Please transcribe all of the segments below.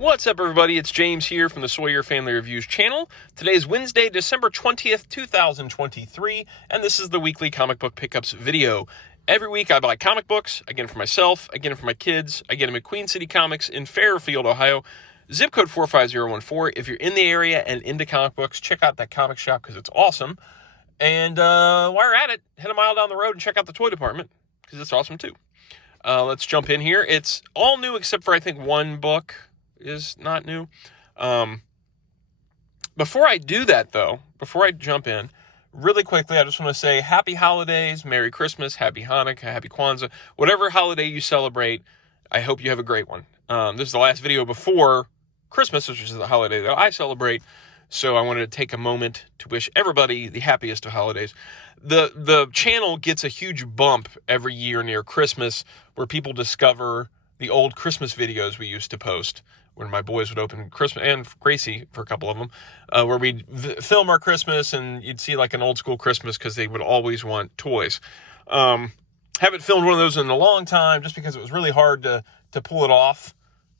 What's up, everybody? It's James here from the Sawyer Family Reviews channel. Today is Wednesday, December 20th, 2023, and this is the weekly comic book pickups video. Every week I buy comic books. I get them for myself, I get them for my kids. I get them at Queen City Comics in Fairfield, Ohio. Zip code 45014. If you're in the area and into comic books, check out that comic shop because it's awesome. And while you're at it, head a mile down the road and check out the toy department because it's awesome too. Let's jump in here. It's all new except for I think one book is not new. Before I do that though, before I jump in, really quickly, I just want to say happy holidays, Merry Christmas, Happy Hanukkah, Happy Kwanzaa, whatever holiday you celebrate. I hope you have a great one. This is the last video before Christmas, which is the holiday that I celebrate. So I wanted to take a moment to wish everybody the happiest of holidays. The channel gets a huge bump every year near Christmas where people discover the old Christmas videos we used to post when my boys would open Christmas, and Gracie for a couple of them, where we'd film our Christmas and you'd see like an old school Christmas because they would always want toys. Haven't filmed one of those in a long time just because it was really hard to pull it off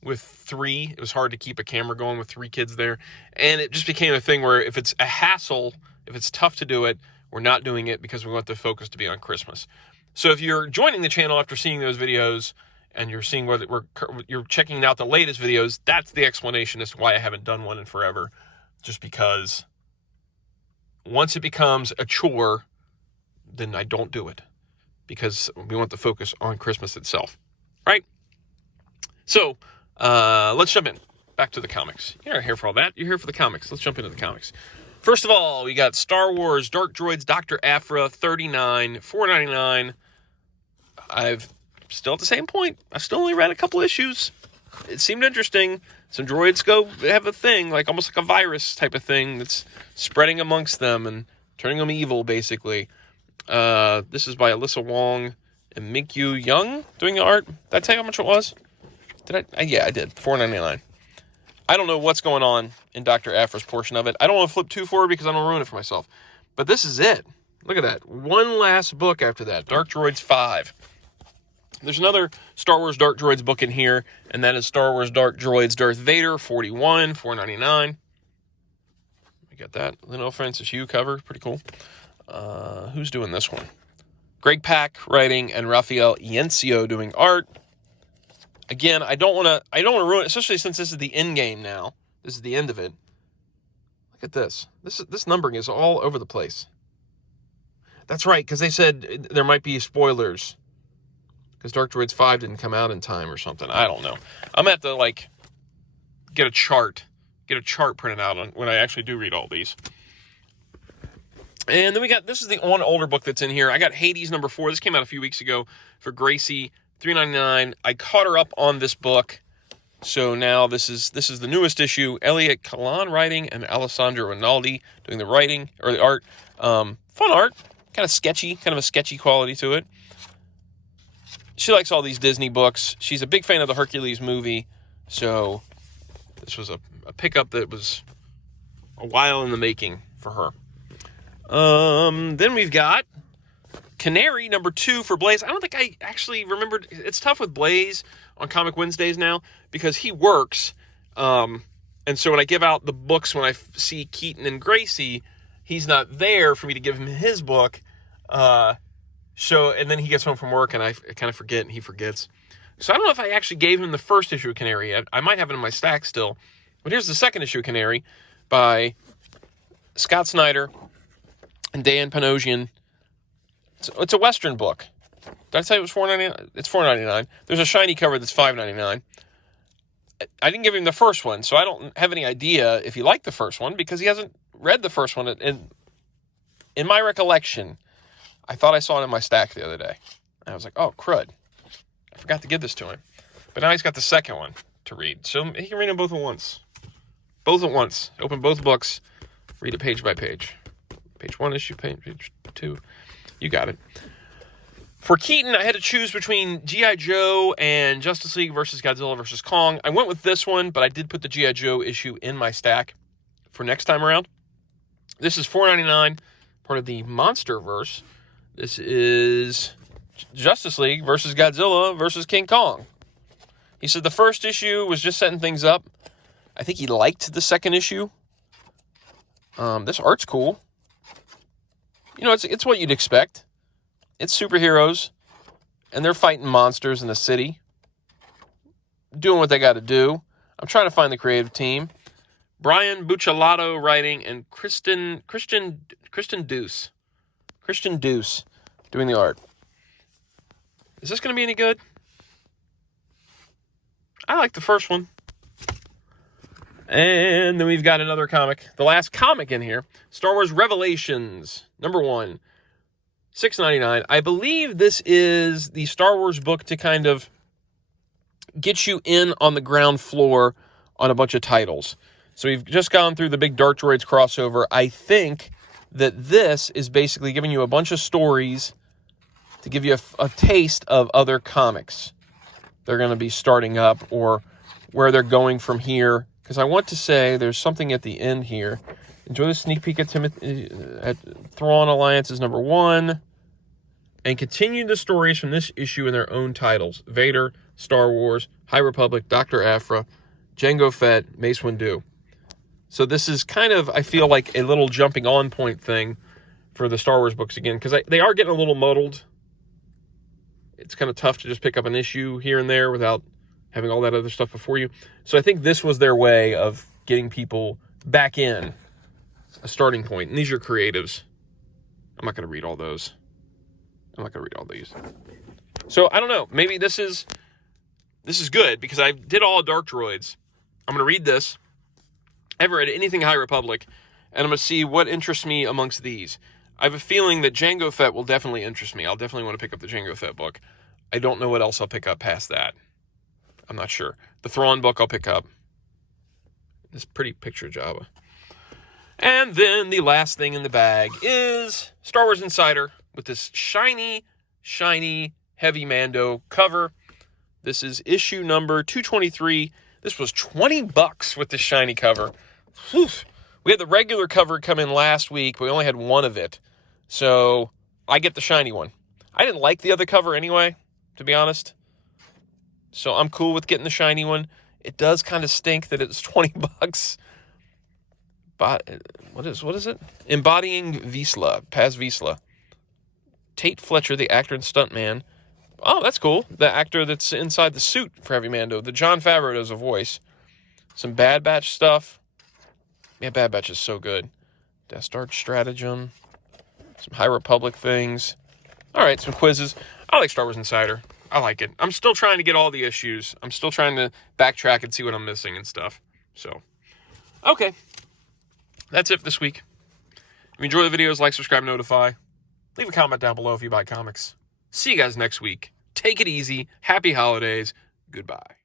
with three. It was hard to keep a camera going with three kids there. And it just became a thing where if it's a hassle, if it's tough to do it, we're not doing it because we want the focus to be on Christmas. So if you're joining the channel after seeing those videos, and you're seeing you're checking out the latest videos, that's the explanation as to why I haven't done one in forever. Just because once it becomes a chore, then I don't do it. Because we want the focus on Christmas itself. Right? So, let's jump in. Back to the comics. You're not here for all that. You're here for the comics. Let's jump into the comics. First of all, we got Star Wars Dark Droids Dr. Aphra 39, $4.99. I've still at the same point. I still only read a couple issues. It seemed interesting. Some droids have a thing, like almost like a virus type of thing that's spreading amongst them and turning them evil, basically. This is by Alyssa Wong and Minkyu Young doing the art. Did I tell you how much it was? Did I? Yeah, I did. $4.99. I don't know what's going on in Dr. Aphra's portion of it. I don't want to flip too forward because I don't ruin it for myself. But this is it. Look at that. One last book after that. Dark Droids 5. There's another Star Wars Dark Droids book in here, and that is Star Wars Dark Droids Darth Vader 41, $4.99. We got that Lino Francis Yu cover, pretty cool. Who's doing this one? Greg Pak writing and Rafael Iencio doing art. Again, I don't want to ruin it, especially since this is the end game now. This is the end of it. Look at this. This numbering is all over the place. That's right, because they said there might be spoilers. Because Dark Droids 5 didn't come out in time or something. I don't know. I'm going to have to, get a chart printed out on when I actually do read all these. And then this is the one older book that's in here. I got Hades number 4. This came out a few weeks ago for Gracie, $3.99. I caught her up on this book. So now this is the newest issue. Elliot Kalan writing and Alessandro Rinaldi doing the writing, or the art. Fun art. Kind of a sketchy quality to it. She likes all these Disney books. She's a big fan of the Hercules movie. So this was a pickup that was a while in the making for her. Then we've got Canary number 2 for Blaze. I don't think I actually remembered. It's tough with Blaze on Comic Wednesdays now because he works. And so when I give out the books, when I see Keaton and Gracie, he's not there for me to give him his book. And then he gets home from work and I kind of forget and he forgets. So I don't know if I actually gave him the first issue of Canary. I might have it in my stack still. But here's the second issue of Canary by Scott Snyder and Dan Panosian. It's a Western book. Did I say it was $4.99? It's $4.99. There's a shiny cover that's $5.99. I didn't give him the first one, so I don't have any idea if he liked the first one because he hasn't read the first one. And in my recollection, I thought I saw it in my stack the other day. I was like, oh, crud. I forgot to give this to him. But now he's got the second one to read. So he can read them both at once. Both at once. Open both books. Read it page by page. Page 1 issue, page 2. You got it. For Keaton, I had to choose between G.I. Joe and Justice League versus Godzilla versus Kong. I went with this one, but I did put the G.I. Joe issue in my stack for next time around. This is $4.99, part of the Monsterverse. This is Justice League versus Godzilla versus King Kong. He said the first issue was just setting things up. I think he liked the second issue. This art's cool. You know, it's what you'd expect. It's superheroes, and they're fighting monsters in the city, doing what they got to do. I'm trying to find the creative team. Brian Buccellato writing, and Christian Deuce doing the art. Is this going to be any good? I like the first one. And then we've got another comic. The last comic in here. Star Wars Revelations, #1. $6.99. I believe this is the Star Wars book to kind of get you in on the ground floor on a bunch of titles. So we've just gone through the big Dark Droids crossover. I think that this is basically giving you a bunch of stories to give you a taste of other comics they're going to be starting up or where they're going from here. Because I want to say there's something at the end here. Enjoy the sneak peek at Thrawn Alliance is #1. And continue the stories from this issue in their own titles. Vader, Star Wars, High Republic, Dr. Aphra, Jango Fett, Mace Windu. So this is kind of, I feel like, a little jumping on point thing for the Star Wars books again. Because they are getting a little muddled. It's kind of tough to just pick up an issue here and there without having all that other stuff before you. So I think this was their way of getting people back in, a starting point. And these are creatives. I'm not going to read all those. I'm not going to read all these. So I don't know. Maybe this is good because I did all Dark Droids. I'm going to read this. I haven't read anything High Republic, and I'm going to see what interests me amongst these. I have a feeling that Jango Fett will definitely interest me. I'll definitely want to pick up the Jango Fett book. I don't know what else I'll pick up past that. I'm not sure. The Thrawn book I'll pick up. This pretty picture Jabba. And then the last thing in the bag is Star Wars Insider with this shiny, heavy Mando cover. This is issue number 223. This was $20 with this shiny cover. Whew. We had the regular cover come in last week, but we only had one of it. So I get the shiny one. I didn't like the other cover anyway, to be honest. So I'm cool with getting the shiny one. It does kind of stink that it's $20. But what is it? Embodying Vizsla, Paz Vizsla. Tate Fletcher, the actor and stuntman. Oh, that's cool. The actor that's inside the suit for Heavy Mando. The Jon Favreau does a voice. Some Bad Batch stuff. Yeah, Bad Batch is so good. Death Star Stratagem. Some High Republic things. All right, some quizzes. I like Star Wars Insider. I like it. I'm still trying to get all the issues. I'm still trying to backtrack and see what I'm missing and stuff. So, okay. That's it for this week. If you enjoy the videos, like, subscribe, notify. Leave a comment down below if you buy comics. See you guys next week. Take it easy. Happy holidays. Goodbye.